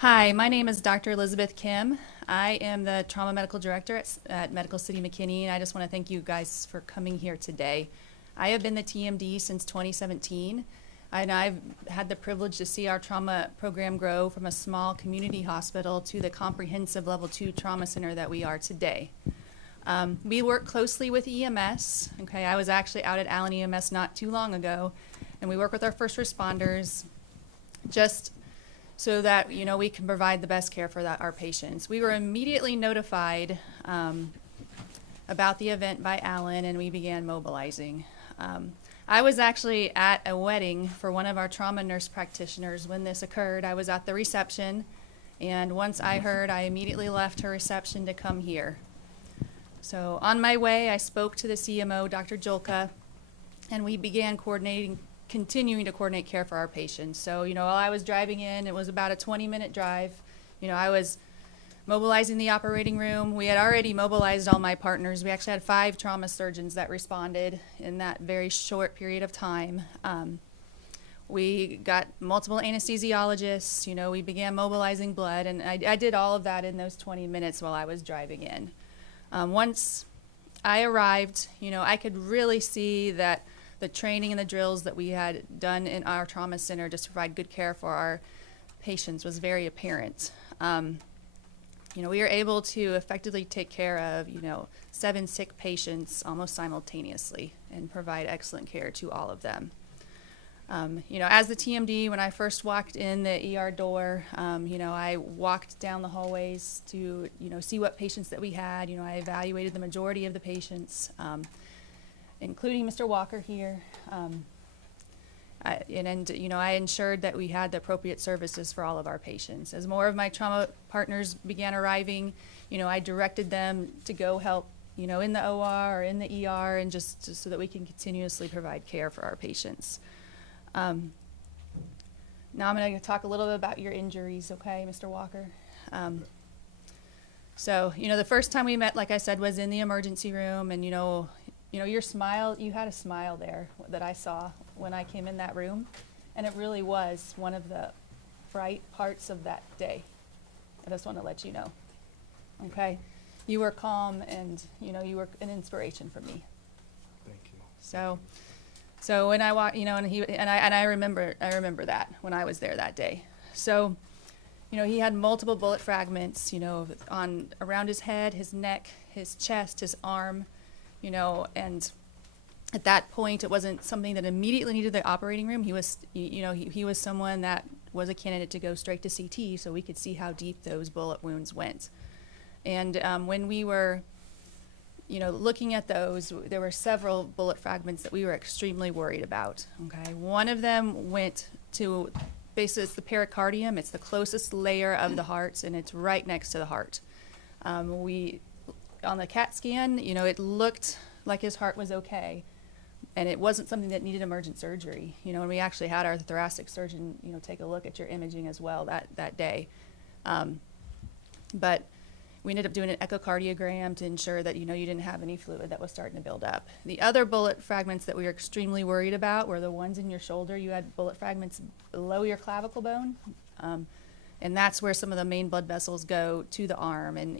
Hi, my name is Dr. Elizabeth Kim. I am the Trauma Medical Director at Medical City McKinney, and I just want to thank you guys for coming here today. I have been the TMD since 2017, and I've had the privilege to see our trauma program grow from a small community hospital to the comprehensive Level 2 trauma center that we are today. We work closely with EMS. Okay, I was actually out at Allen EMS not too long ago, and we work with our first responders just so that we can provide the best care for our patients. We were immediately notified about the event by Allen, and we began mobilizing. I was actually at a wedding for one of our trauma nurse practitioners when this occurred. I was at the reception, and once I heard, I immediately left her reception to come here. So on my way, I spoke to the CMO, Dr. Julka, and we began continuing to coordinate care for our patients. So, while I was driving in, it was about a 20-minute drive. I was mobilizing the operating room. We had already mobilized all my partners. We actually had 5 trauma surgeons that responded in that very short period of time. We got multiple anesthesiologists. We began mobilizing blood, and I did all of that in those 20 minutes while I was driving in. Once I arrived, I could really see that the training and the drills that we had done in our trauma center just to provide good care for our patients was very apparent. We were able to effectively take care of, 7 sick patients almost simultaneously and provide excellent care to all of them. As the TMD, when I first walked in the ER door, I walked down the hallways to, see what patients that we had. I evaluated the majority of the patients, including Mr. Walker here. I ensured that we had the appropriate services for all of our patients. As more of my trauma partners began arriving, I directed them to go help, in the OR or in the ER, and just so that we can continuously provide care for our patients. Now I'm going to talk a little bit about your injuries, okay, Mr. Walker? So, the first time we met, like I said, was in the emergency room, and your smile, you had a smile there that I saw when I came in that room, and it really was one of the bright parts of that day. I just want to let you know, okay? You were calm, and you were an inspiration for me. Thank you. So when I walked, and I remember that when I was there that day. So, he had multiple bullet fragments, around his head, his neck, his chest, his arm, and at that point, it wasn't something that immediately needed the operating room. He was, he was someone that was a candidate to go straight to CT, so we could see how deep those bullet wounds went. And when we were, looking at those, there were several bullet fragments that we were extremely worried about. Okay, one of them went to basically it's the pericardium. It's the closest layer of the heart, and it's right next to the heart. On the CAT scan, it looked like his heart was okay, and it wasn't something that needed emergent surgery. And we actually had our thoracic surgeon, take a look at your imaging as well that day. But we ended up doing an echocardiogram to ensure that, you didn't have any fluid that was starting to build up. The other bullet fragments that we were extremely worried about were the ones in your shoulder. You had bullet fragments below your clavicle bone, and that's where some of the main blood vessels go to the arm, and,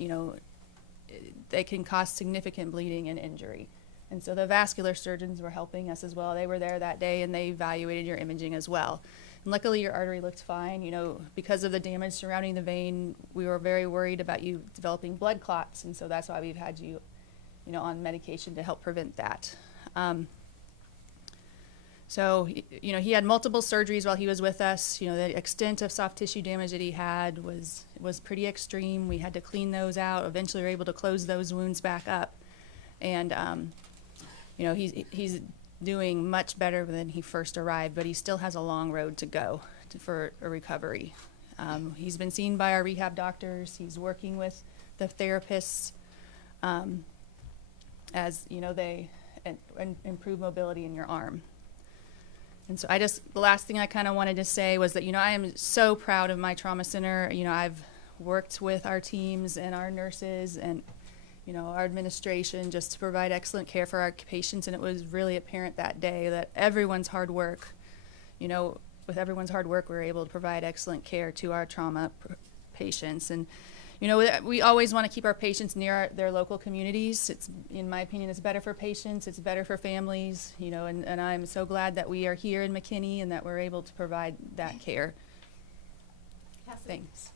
they can cause significant bleeding and injury. And so the vascular surgeons were helping us as well. They were there that day, and they evaluated your imaging as well. And luckily, your artery looked fine. Because of the damage surrounding the vein, we were very worried about you developing blood clots, and so that's why we've had you, on medication to help prevent that. So, he had multiple surgeries while he was with us. The extent of soft tissue damage that he had was pretty extreme. We had to clean those out. Eventually, we were able to close those wounds back up. And, he's doing much better than he first arrived, but he still has a long road to go for a recovery. He's been seen by our rehab doctors. He's working with the therapists as, they improve mobility in your arm. And so the last thing I kind of wanted to say was that, I am so proud of my trauma center. I've worked with our teams and our nurses and, our administration just to provide excellent care for our patients. And it was really apparent that day that everyone's hard work, with everyone's hard work, we were able to provide excellent care to our trauma patients. And you know, we always want to keep our patients near their local communities. It's, in my opinion, it's better for patients, it's better for families, you know, and I'm so glad that we are here in McKinney and that we're able to provide that care. Cassidy. Thanks.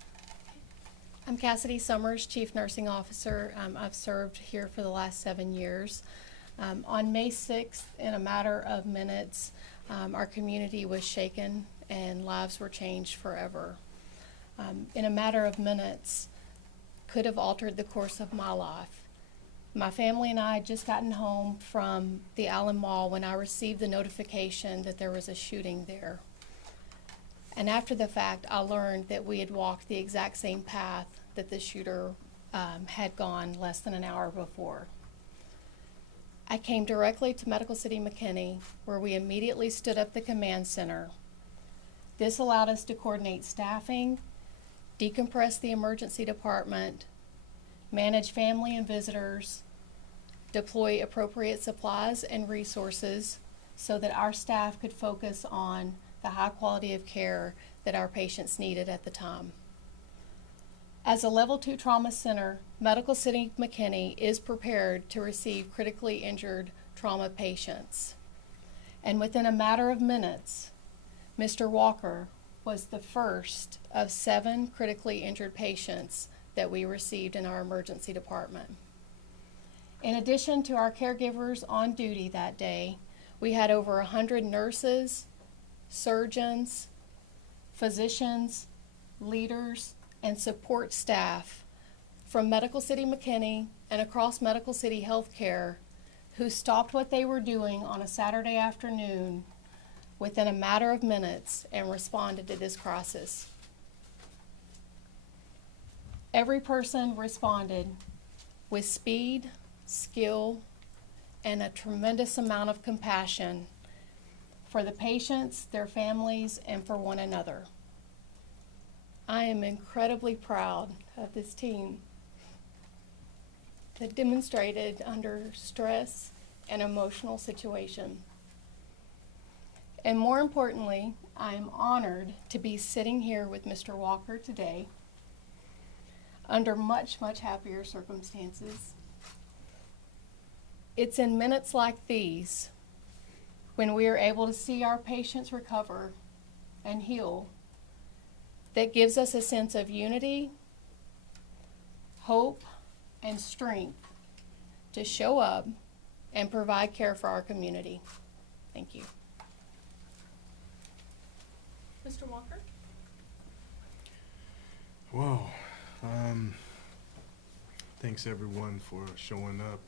I'm Cassidy Summers, Chief Nursing Officer. I've served here for the last 7 years. On May 6th, in a matter of minutes, our community was shaken and lives were changed forever. In a matter of minutes, could have altered the course of my life. My family and I had just gotten home from the Allen Mall when I received the notification that there was a shooting there. And after the fact, I learned that we had walked the exact same path that the shooter had gone less than an hour before. I came directly to Medical City McKinney, where we immediately stood up the command center. This allowed us to coordinate staffing, decompress the emergency department, manage family and visitors, deploy appropriate supplies and resources so that our staff could focus on the high quality of care that our patients needed at the time. As a Level 2 trauma center, Medical City McKinney is prepared to receive critically injured trauma patients. And within a matter of minutes, Mr. Walker was the first of 7 critically injured patients that we received in our emergency department. In addition to our caregivers on duty that day, we had over 100 nurses, surgeons, physicians, leaders, and support staff from Medical City McKinney and across Medical City Healthcare who stopped what they were doing on a Saturday afternoon within a matter of minutes and responded to this crisis. Every person responded with speed, skill, and a tremendous amount of compassion for the patients, their families, and for one another. I am incredibly proud of this team that demonstrated under stress and emotional situation. And more importantly, I am honored to be sitting here with Mr. Walker today under much, much happier circumstances. It's in minutes like these, when we are able to see our patients recover and heal, that gives us a sense of unity, hope, and strength to show up and provide care for our community. Thank you. Mr. Walker? Whoa. Thanks everyone for showing up.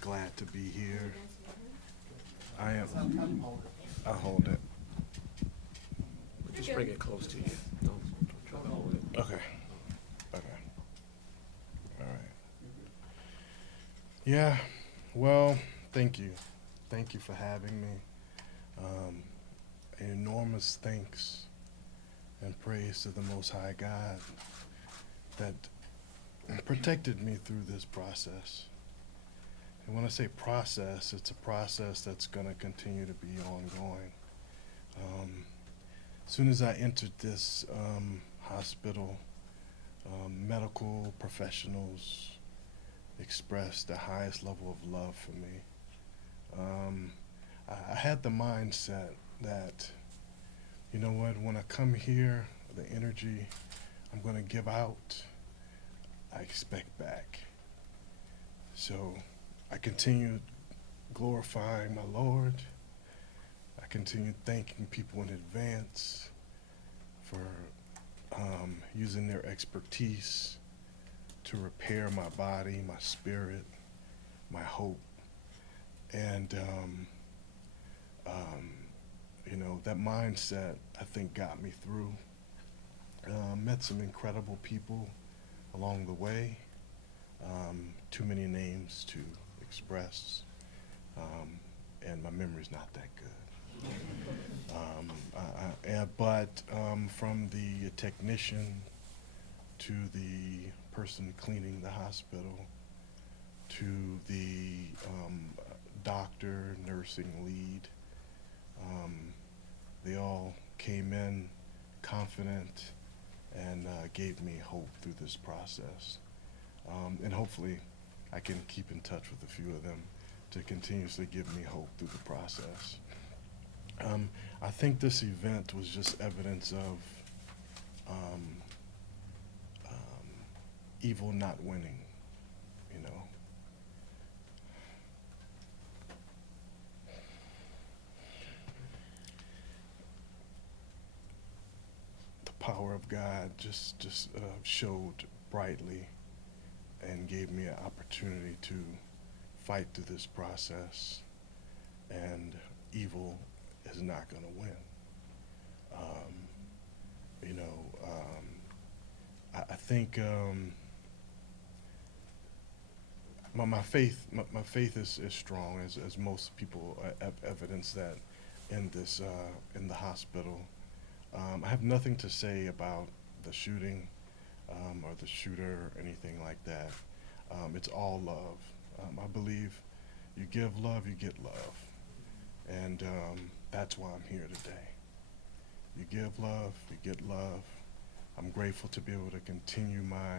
Glad to be here. I am. I'll hold it. Just bring it close to you. Don't try to hold it. Okay. Okay. All right. Yeah. Well, thank you. Thank you for having me. An enormous thanks and praise to the Most High God that protected me through this process. And when I say process, it's a process that's going to continue to be ongoing. As soon as I entered this hospital, medical professionals expressed the highest level of love for me. I had the mindset that, you know what, when I come here, the energy I'm going to give out, I expect back. So I continue glorifying my Lord. I continue thanking people in advance for using their expertise to repair my body, my spirit, my hope. And, you know, that mindset, I think, got me through. Met some incredible people along the way. Too many names to express, and my memory's not that good. But from the technician to the person cleaning the hospital to the doctor, nursing lead, they all came in confident and gave me hope through this process. And hopefully I can keep in touch with a few of them to continuously give me hope through the process. I think this event was just evidence of evil not winning, you know. The power of God just showed brightly and gave me an opportunity to fight through this process, and evil is not going to win. You know, I think my faith is strong, as most people have evidenced that in this in the hospital. I have nothing to say about the shooting or the shooter or anything like that. It's all love. I believe you give love, you get love, and that's why I'm here today. You give love, you get love. I'm grateful to be able to continue my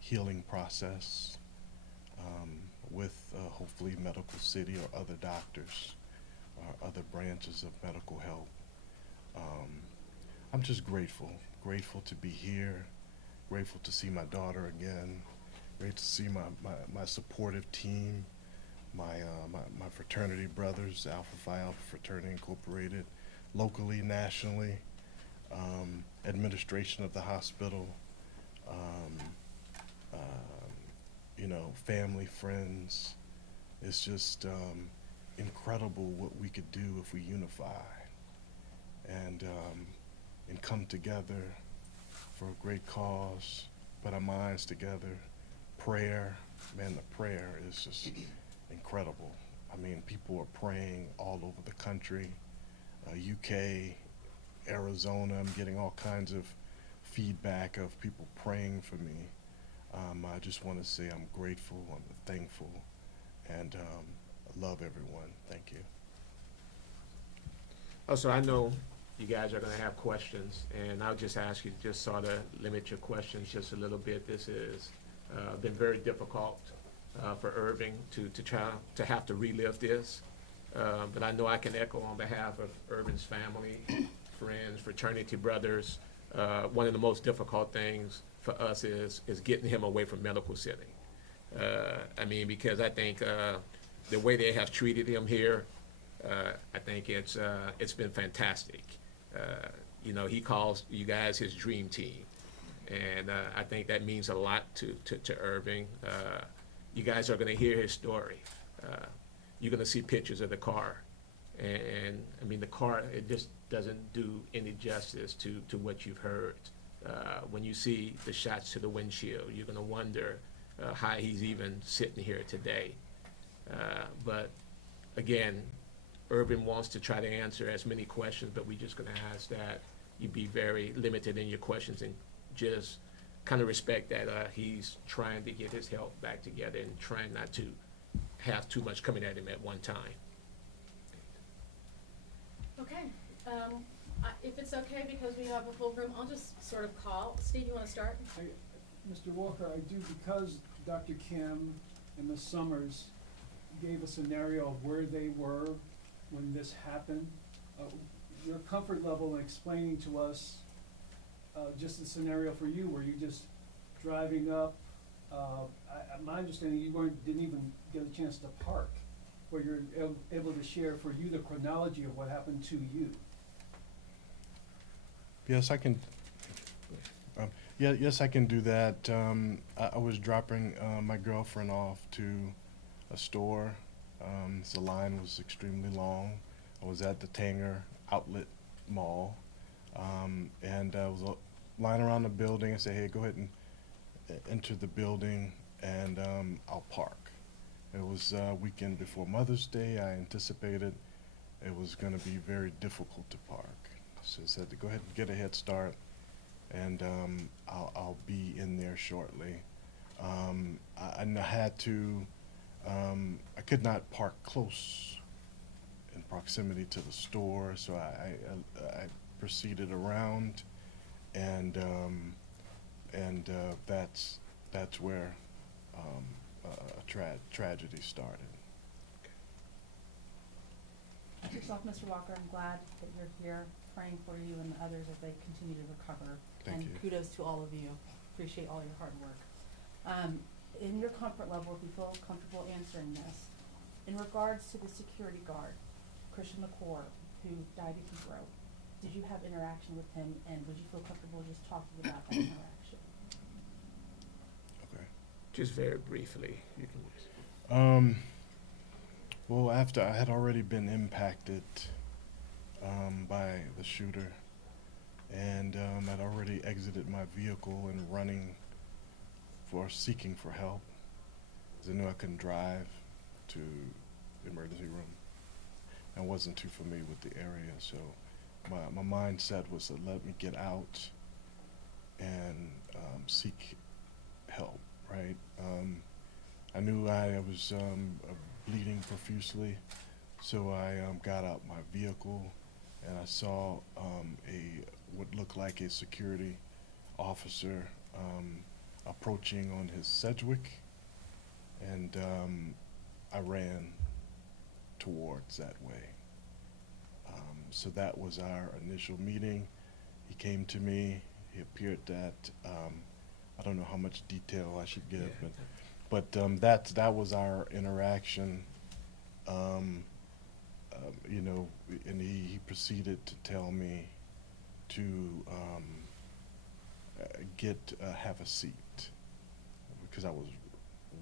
healing process with hopefully Medical City or other doctors or other branches of medical help. I'm just grateful to be here, grateful to see my daughter again, great to see my supportive team, my fraternity brothers, Alpha Phi Alpha Fraternity Incorporated, locally, nationally, administration of the hospital, you know, family, friends. It's just incredible what we could do if we unify and come together for a great cause, put our minds together. Prayer, man, the prayer is just incredible. I mean, people are praying all over the country, UK, Arizona. I'm getting all kinds of feedback of people praying for me. I just want to say I'm grateful, I'm thankful, and I love everyone. Thank you. Also, I know you guys are going to have questions, and I'll just ask you to just sort of limit your questions just a little bit. This has been very difficult for Irving to try to have to relive this, but I know I can echo on behalf of Irving's family, friends, fraternity brothers. One of the most difficult things for us is getting him away from Medical City. I mean, because I think the way they have treated him here, I think it's been fantastic. You know, he calls you guys his dream team, and I think that means a lot to Irving. You guys are going to hear his story. You're going to see pictures of the car, and I mean, the car, it just doesn't do any justice to what you've heard. When you see the shots to the windshield, you're going to wonder how he's even sitting here today. But again, Irvin wants to try to answer as many questions, but we're just going to ask that you be very limited in your questions and just kind of respect that he's trying to get his health back together and trying not to have too much coming at him at one time. Okay. If it's okay, because we have a full room, I'll just sort of call. Steve, you want to start? Mr. Walker, I do, because Dr. Kim and Ms. Summers gave a scenario of where they were when this happened. Your comfort level in explaining to us just the scenario for you, were you just driving up? My understanding, you didn't even get a chance to park, where you're able to share for you the chronology of what happened to you. Yes, I can. Yes, I can do that. I was dropping my girlfriend off to a store. The line was extremely long. I was at the Tanger Outlet Mall, and I was lying around the building and said, "Hey, go ahead and enter the building, and I'll park." It was weekend before Mother's Day. I anticipated it was going to be very difficult to park. So I said to go ahead and get a head start, and I'll be in there shortly. I had to, I could not park close in proximity to the store, so I proceeded around, and that's where a tragedy started. Yourself, Mr. Walker, I'm glad that you're here praying for you and the others as they continue to recover. Thank you. And kudos to all of you. Appreciate all your hard work. In your comfort level, if you feel comfortable answering this, in regards to the security guard, Christian McCord, who died at Heathrow, did you have interaction with him, and would you feel comfortable just talking about that interaction? Okay. Just very briefly. You can. Well, after I had already been impacted by the shooter, and I'd already exited my vehicle and running seeking for help, because I knew I couldn't drive to the emergency room. I wasn't too familiar with the area, so my mindset was to let me get out and seek help, right? I knew I was bleeding profusely, so I got out my vehicle, and I saw what looked like a security officer approaching on his Sedgwick, and I ran towards that way. So that was our initial meeting. He came to me. He appeared at, I don't know how much detail I should give, but that was our interaction. You know, and he proceeded to tell me to have a seat, because I was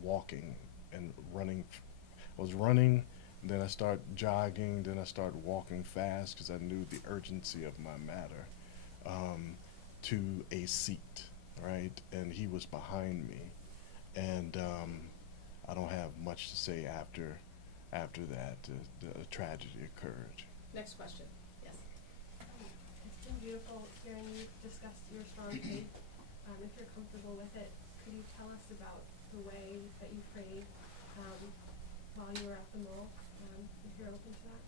walking and running. I was running, then I started jogging, then I started walking fast because I knew the urgency of my matter, to a seat, right? And he was behind me, and I don't have much to say after that. The tragedy occurred. Next question. Yes. It's been beautiful hearing you discuss your strong faith. If you're comfortable with it, could you tell us about the way that you prayed while you were at the mall, if you're open to that?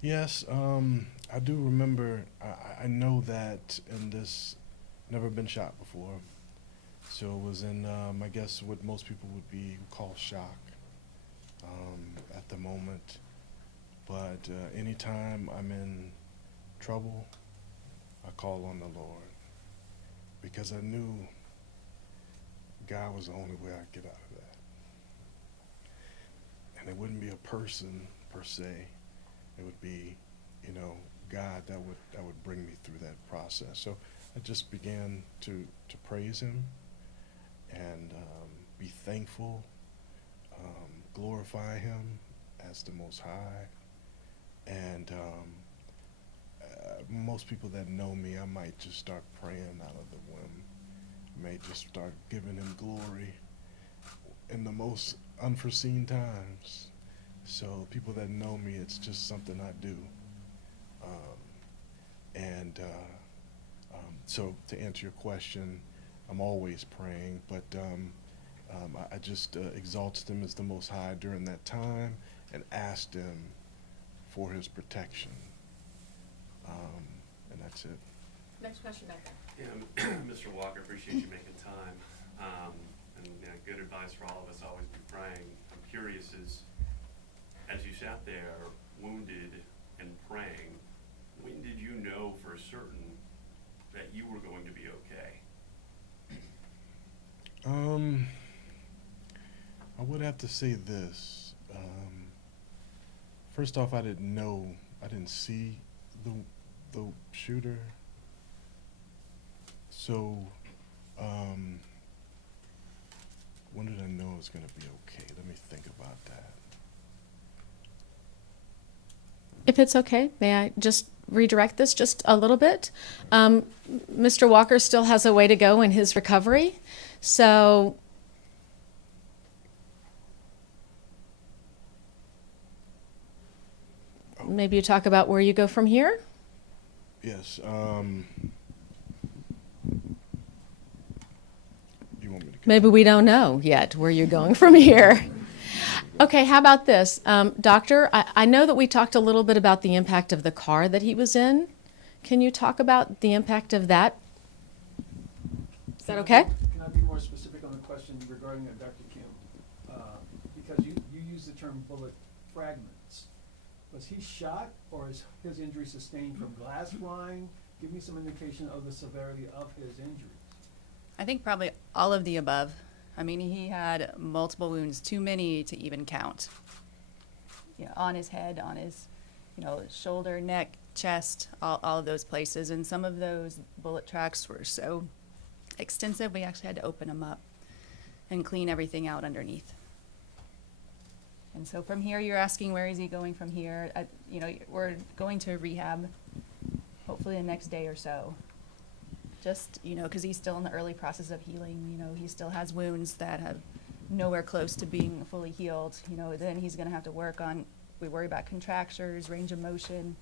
Yes, I do remember. I know that in this, never been shot before, so it was in, I guess what most people would call shock at the moment. But anytime I'm in trouble, I call on the Lord, because I knew God was the only way I'd get out of that. And it wouldn't be a person per se. It would be, you know, God that would bring me through that process. So I just began to praise Him and be thankful, glorify Him as the Most High. And most people that know me, I might just start praying out of the whim. I may just start giving Him glory in the most unforeseen times. So people that know me, it's just something I do. So to answer your question, I'm always praying, but I just exalted Him as the Most High during that time and asked Him for His protection. And that's it. Next question back there. Yeah, Mr. Walker, appreciate you making time. And you know, good advice for all of us, always be praying. I'm curious, as you sat there wounded and praying, when did you know for certain that you were going to be okay? I would have to say this. First off, I didn't see the shooter. So, when did I know it was going to be okay? Let me think about that. If it's okay, may I just redirect this just a little bit? Mr. Walker still has a way to go in his recovery. So maybe you talk about where you go from here? Yes. You want me to? Maybe we don't know yet where you're going from here. Okay, how about this? Doctor, I know that we talked a little bit about the impact of the car that he was in. Can you talk about the impact of that? Is that okay? Can I be more specific on the question regarding Dr. Kim? Because you use the term bullet fragments. Was he shot, or is his injury sustained from glass flying? Give me some indication of the severity of his injuries. I think probably all of the above. I mean, he had multiple wounds, too many to even count. You know, on his head, on his, shoulder, neck, chest, all of those places. And some of those bullet tracks were so extensive, we actually had to open them up and clean everything out underneath. And so from here, you're asking where is he going from here? We're going to rehab hopefully the next day or so. Just, because he's still in the early process of healing. He still has wounds that have nowhere close to being fully healed. Then he's going to have to work on, we worry about contractures, range of motion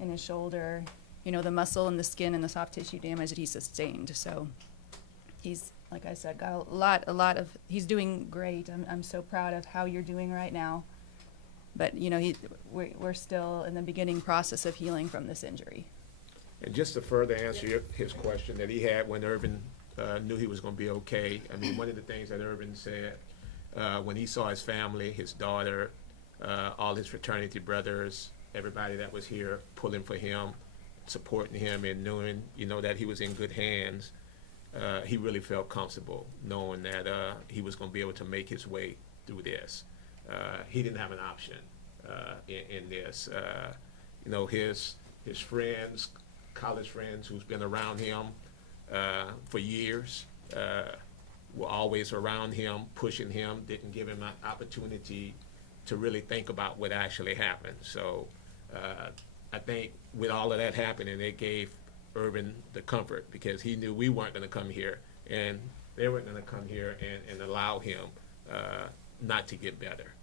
in his shoulder, the muscle and the skin and the soft tissue damage that he sustained. So he's, like I said, got a lot of, he's doing great. I'm so proud of how you're doing right now. But, we're still in the beginning process of healing from this injury. And just to further answer his question that he had when Irvin knew he was going to be okay, I mean, one of the things that Irvin said when he saw his family, his daughter, all his fraternity brothers, everybody that was here pulling for him, supporting him, and knowing, that he was in good hands, he really felt comfortable knowing that he was going to be able to make his way through this. He didn't have an option in this. His friends, college friends who's been around him for years, were always around him, pushing him, didn't give him an opportunity to really think about what actually happened. So I think with all of that happening, it gave Irvin the comfort, because he knew we weren't going to come here, and they weren't going to come here and allow him not to get better.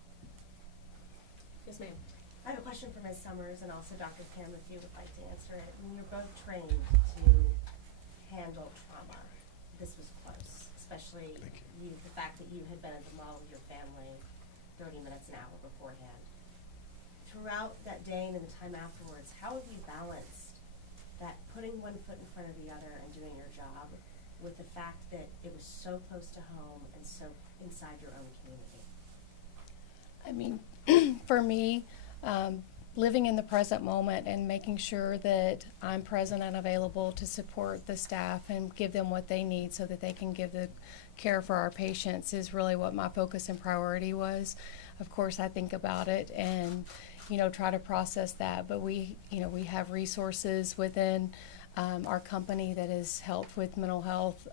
Yes, ma'am. I have a question for Ms. Summers and also Dr. Kim, if you would like to answer it. When you're both trained to handle trauma, this was close, especially the fact that you had been at the mall with your family 30 minutes an hour beforehand. Throughout that day and in the time afterwards, how have you balanced that putting one foot in front of the other and doing your job with the fact that it was so close to home and so inside your own community? I mean, for me, living in the present moment and making sure that I'm present and available to support the staff and give them what they need so that they can give the care for our patients is really what my focus and priority was. Of course, I think about it and, try to process that, but we have resources within our company that has helped with mental health,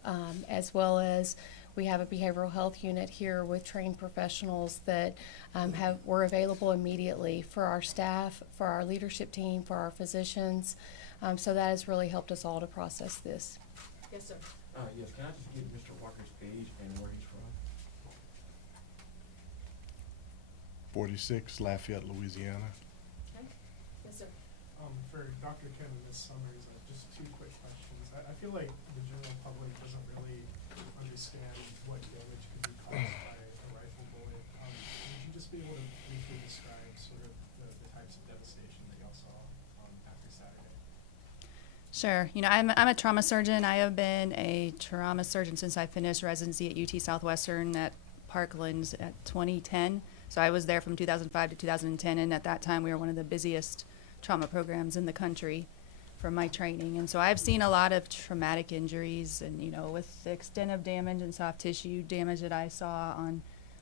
as well as we have a behavioral health unit here with trained professionals that were available immediately for our staff, for our leadership team, for our physicians. So that has really helped us all to process this. Yes, sir. Yes, can I just give Mr. Walker's age and where he's from? 46, Lafayette, Louisiana. Okay. Yes, sir. For Dr. Kim and Ms. Summers, just two quick questions. I feel like the general public doesn't really understand what damage could be caused by a rifle bullet. Would you just be able to briefly describe sort of the types of devastation that y'all saw after Saturday? Sure. I'm a trauma surgeon. I have been a trauma surgeon since I finished residency at UT Southwestern at Parkland at 2010. So I was there from 2005 to 2010, and at that time we were one of the busiest trauma programs in the country for my training. And so I've seen a lot of traumatic injuries, and with the extent of damage and soft tissue damage that I saw on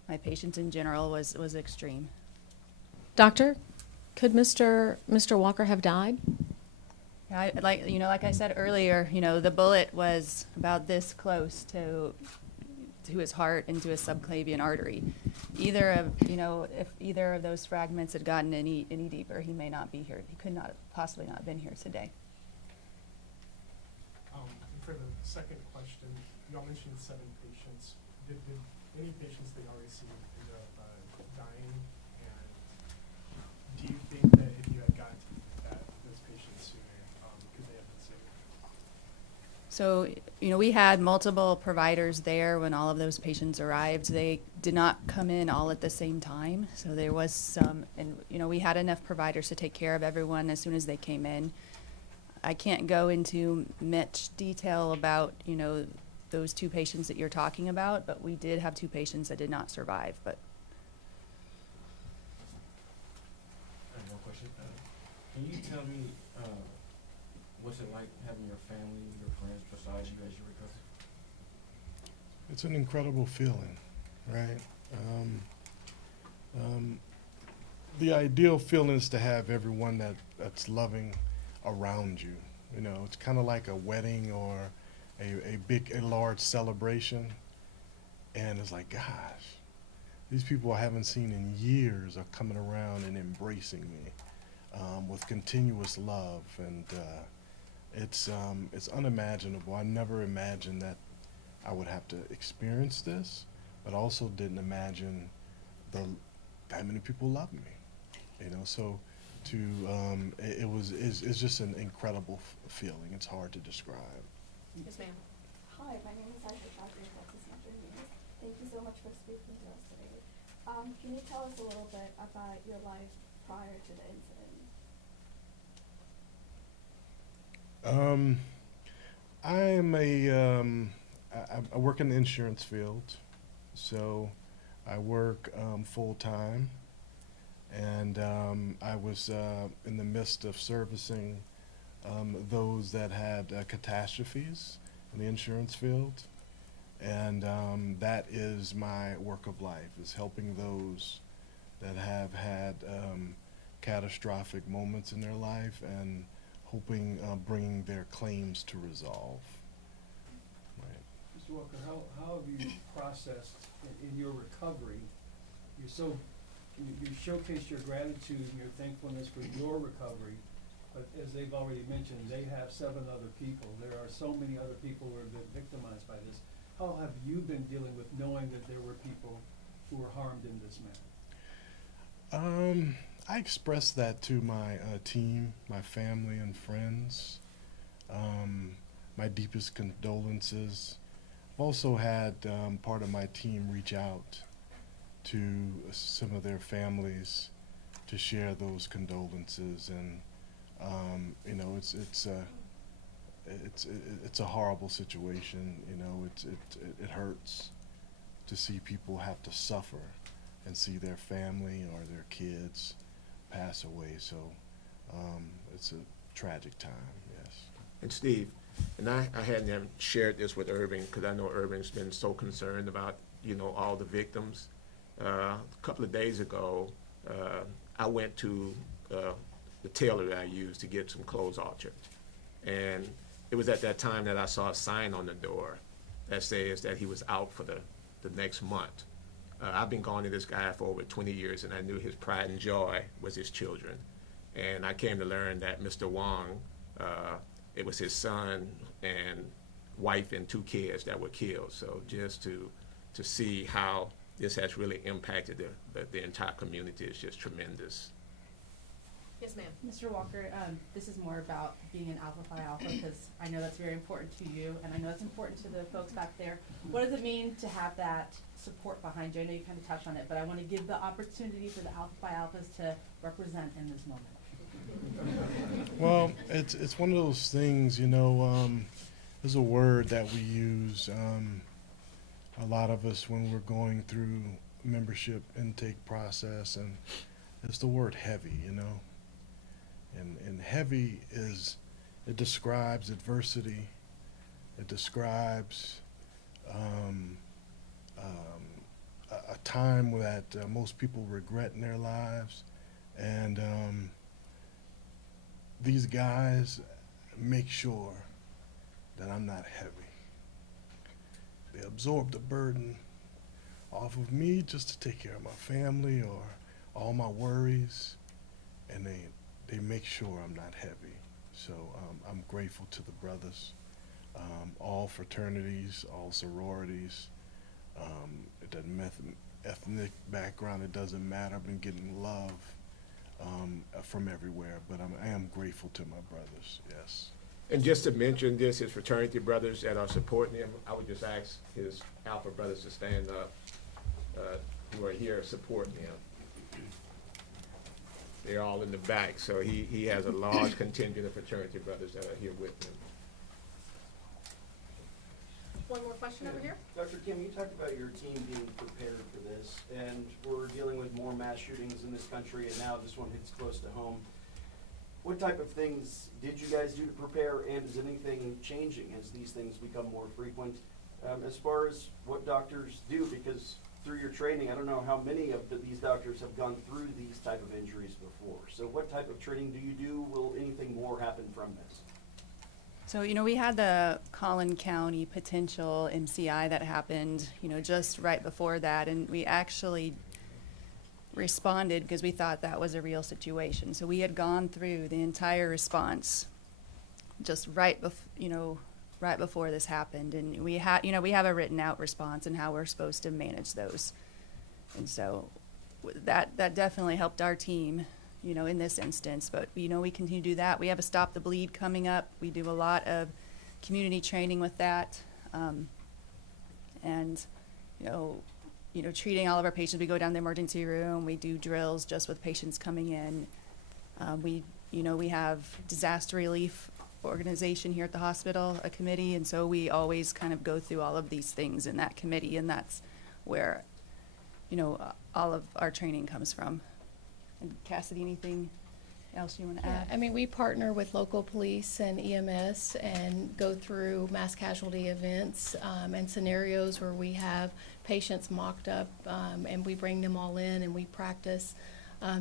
my patients in general was extreme. Doctor, could Mr. Walker have died? Yeah, like I said earlier, the bullet was about this close to his heart and to his subclavian artery. If either of those fragments had gotten any deeper, he may not be here. He could not possibly not have been here today. And for the second question, you all mentioned 7 patients. Did any patients that y'all received end up dying? And do you think that if you had gotten to those patients sooner, could they have been saved? So, we had multiple providers there when all of those patients arrived. They did not come in all at the same time. So there was some, and we had enough providers to take care of everyone as soon as they came in. I can't go into much detail about, you know, those 2 patients that you're talking about, but we did have 2 patients that did not survive, but I have one question. Can you tell me, what's it like having your family, your friends beside you as you recover? It's an incredible feeling, right? The ideal feeling is to have everyone that's loving around you. You know, it's kind of like a wedding or a large celebration. And it's like, gosh, these people I haven't seen in years are coming around and embracing me with continuous love. And it's unimaginable. I never imagined that I would have to experience this, but also didn't imagine that many people love me. You know, so it's just an incredible feeling. It's hard to describe. Yes, ma'am. Hi, my name is Aisha Chowdhury, Texas Metro News. Thank you so much for speaking to us today. Can you tell us a little bit about your life prior to the incident? I work in the insurance field, so I work full-time, and I was in the midst of servicing those that had catastrophes in the insurance field, and that is my work of life, is helping those that have had catastrophic moments in their life and hoping bringing their claims to resolve. Right. Mr. Walker, how have you processed in your recovery? You showcased your gratitude and your thankfulness for your recovery, but as they've already mentioned, they have 7 other people. There are so many other people who have been victimized by this. How have you been dealing with knowing that there were people who were harmed in this manner? I expressed that to my team, my family and friends. My deepest condolences. I've also had part of my team reach out to some of their families to share those condolences, and you know, it's a horrible situation. You know, it hurts to see people have to suffer and see their family or their kids pass away. So it's a tragic time. Yes. And Steve, and I hadn't shared this with Irving because I know Irving's been so concerned about, you know, all the victims. A couple of days ago, I went to the tailor that I used to get some clothes altered. And it was at that time that I saw a sign on the door that says that he was out for the next month. I've been going to this guy for over 20 years, and I knew his pride and joy was his children. And I came to learn that Mr. Wong, it was his son and wife and 2 kids that were killed. So just to see how this has really impacted the entire community is just tremendous. Yes, ma'am. Mr. Walker, this is more about being an Alpha Phi Alpha, because I know that's very important to you, and I know it's important to the folks back there. What does it mean to have that support behind you? I know you kind of touched on it, but I want to give the opportunity for the Alpha Phi Alphas to represent in this moment. Well, it's one of those things, you know, there's a word that we use, a lot of us when we're going through membership intake process, and it's the word heavy, you know. And heavy it describes adversity. It describes a time that most people regret in their lives. And these guys make sure that I'm not heavy. They absorb the burden off of me just to take care of my family or all my worries, and they make sure I'm not heavy. So I'm grateful to the brothers, all fraternities, all sororities. It doesn't matter ethnic background, it doesn't matter. I've been getting love from everywhere, but I am grateful to my brothers, yes. And just to mention this, his fraternity brothers that are supporting him, I would just ask his Alpha brothers to stand up, who are here supporting him. They're all in the back, so he has a large contingent of fraternity brothers that are here with him. One more question over here. Dr. Kim, you talked about your team being prepared for this, and we're dealing with more mass shootings in this country, and now this one hits close to home. What type of things did you guys do to prepare, and is anything changing as these things become more frequent? As far as what doctors do, because through your training, I don't know how many of these doctors have gone through these type of injuries before. So what type of training do you do? Will anything more happen from this? So, we had the Collin County potential MCI that happened, just right before that, and we actually responded because we thought that was a real situation. So we had gone through the entire response just right before this happened, and we have a written out response and how we're supposed to manage those. And so that definitely helped our team, in this instance, but we continue to do that. We have a Stop the Bleed coming up. We do a lot of community training with that, and treating all of our patients. We go down the emergency room. We do drills just with patients coming in. We have disaster relief organization here at the hospital, a committee, and so we always kind of go through all of these things in that committee, and that's where all of our training comes from. And Cassidy, anything else you want to add? We partner with local police and EMS and go through mass casualty events and scenarios where we have patients mocked up, and we bring them all in and we practice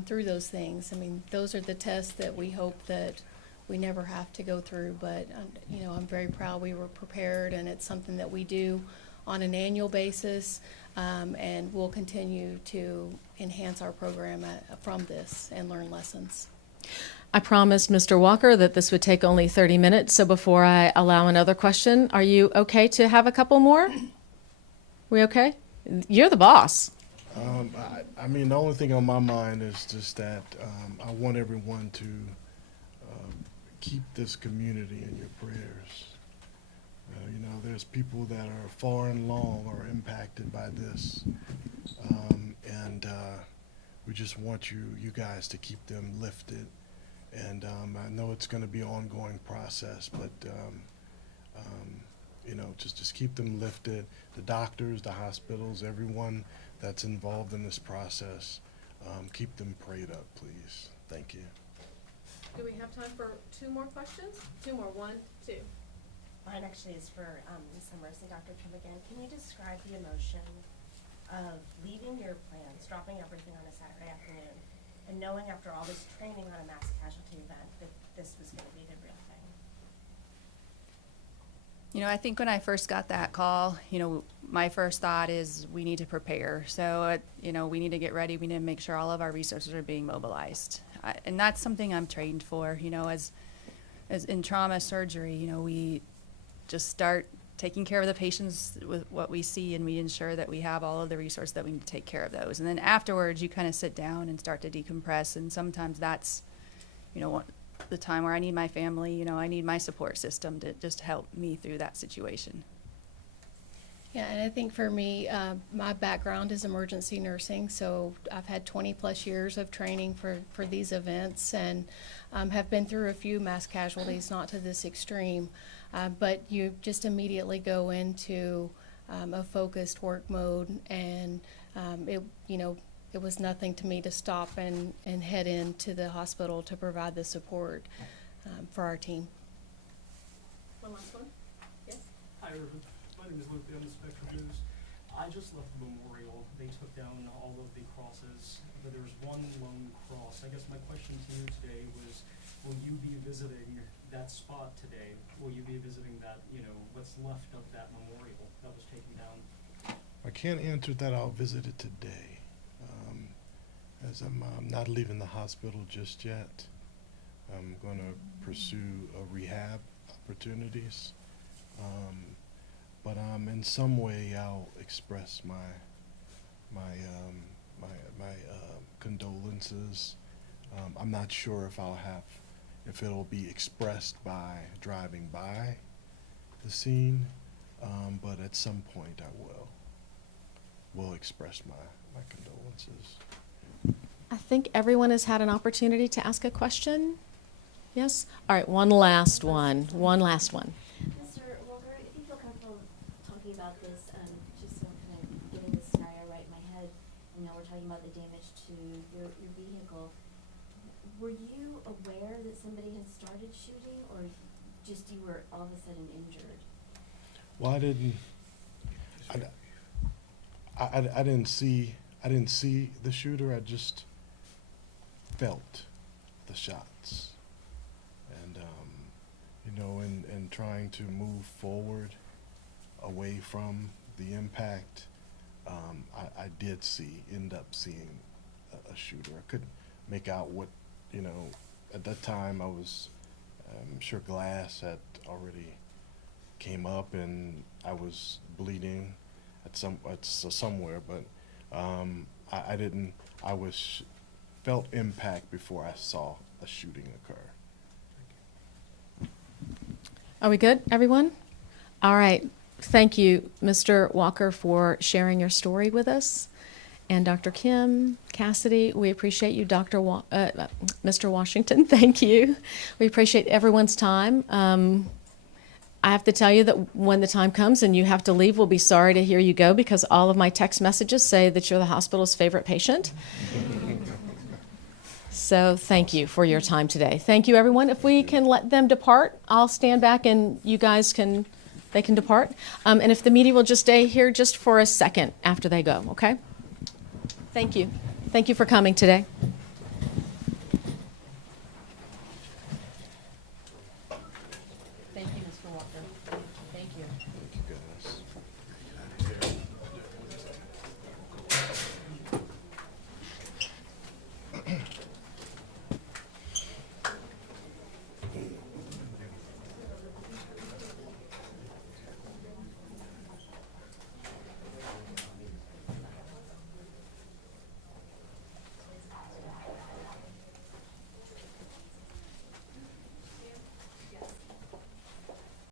through those things. Those are the tests that we hope that we never have to go through, but I'm very proud we were prepared, and it's something that we do on an annual basis, and we'll continue to enhance our program from this and learn lessons. I promised Mr. Walker that this would take only 30 minutes, so before I allow another question, are you okay to have a couple more? We okay? You're the boss. The only thing on my mind is just that I want everyone to keep this community in your prayers. There's people that are far and long are impacted by this, and we just want you guys to keep them lifted. And I know it's going to be an ongoing process, but just keep them lifted. The doctors, the hospitals, everyone that's involved in this process, keep them prayed up, please. Thank you. Do we have time for two more questions? Two more. One, two. Mine actually is for Ms. Summers and Dr. Kim again. Can you describe the emotion of leaving your plans, dropping everything on a Saturday afternoon, and knowing after all this training on a mass casualty event that this was going to be the real thing? I think when I first got that call, my first thought is we need to prepare. So, we need to get ready. We need to make sure all of our resources are being mobilized. And that's something I'm trained for, as in trauma surgery, we just start taking care of the patients with what we see, and we ensure that we have all of the resources that we need to take care of those. And then afterwards, you kind of sit down and start to decompress, and sometimes that's, the time where I need my family, I need my support system to just help me through that situation. Yeah, and I think for me, my background is emergency nursing, so I've had 20+ years of training for these events, and have been through a few mass casualties, not to this extreme, but you just immediately go into a focused work mode, and it was nothing to me to stop and head into the hospital to provide the support for our team. One last one. Yes? Hi, Irvin. My name is Luke on the Spectrum News. I just left the memorial. They took down all of the crosses, but there was one lone cross. I guess my question to you today was, will you be visiting that spot today? Will you be visiting that, what's left of that memorial that was taken down? I can't answer that. I'll visit it today, as I'm not leaving the hospital just yet. I'm going to pursue rehab opportunities, but in some way I'll express my condolences. I'm not sure if it'll be expressed by driving by the scene, but at some point I will express my condolences. I think everyone has had an opportunity to ask a question. Yes? All right, one last one. One last one. Mr. Walker, if you feel comfortable talking about this, just so I'm kind of getting this scenario right in my head, you know, we're talking about the damage to your vehicle. Were you aware that somebody had started shooting, or just you were all of a sudden injured? Well, I didn't see the shooter. I just felt the shots. And, you know, in trying to move forward away from the impact, I did end up seeing a shooter. I couldn't make out what, you know, at that time I was, I'm sure glass had already came up and I was bleeding at somewhere, but I didn't. Felt impact before I saw a shooting occur. Are we good, everyone? All right. Thank you, Mr. Walker, for sharing your story with us. And Dr. Kim, Cassidy, we appreciate you. Mr. Washington, thank you. We appreciate everyone's time. I have to tell you that when the time comes and you have to leave, we'll be sorry to hear you go, because all of my text messages say that you're the hospital's favorite patient. So thank you for your time today. Thank you, everyone. If we can let them depart, I'll stand back and you guys can depart. And if the media will just stay here just for a second after they go, okay? Thank you. Thank you for coming today. Thank you, Mr. Walker. Thank you. Thank you, guys.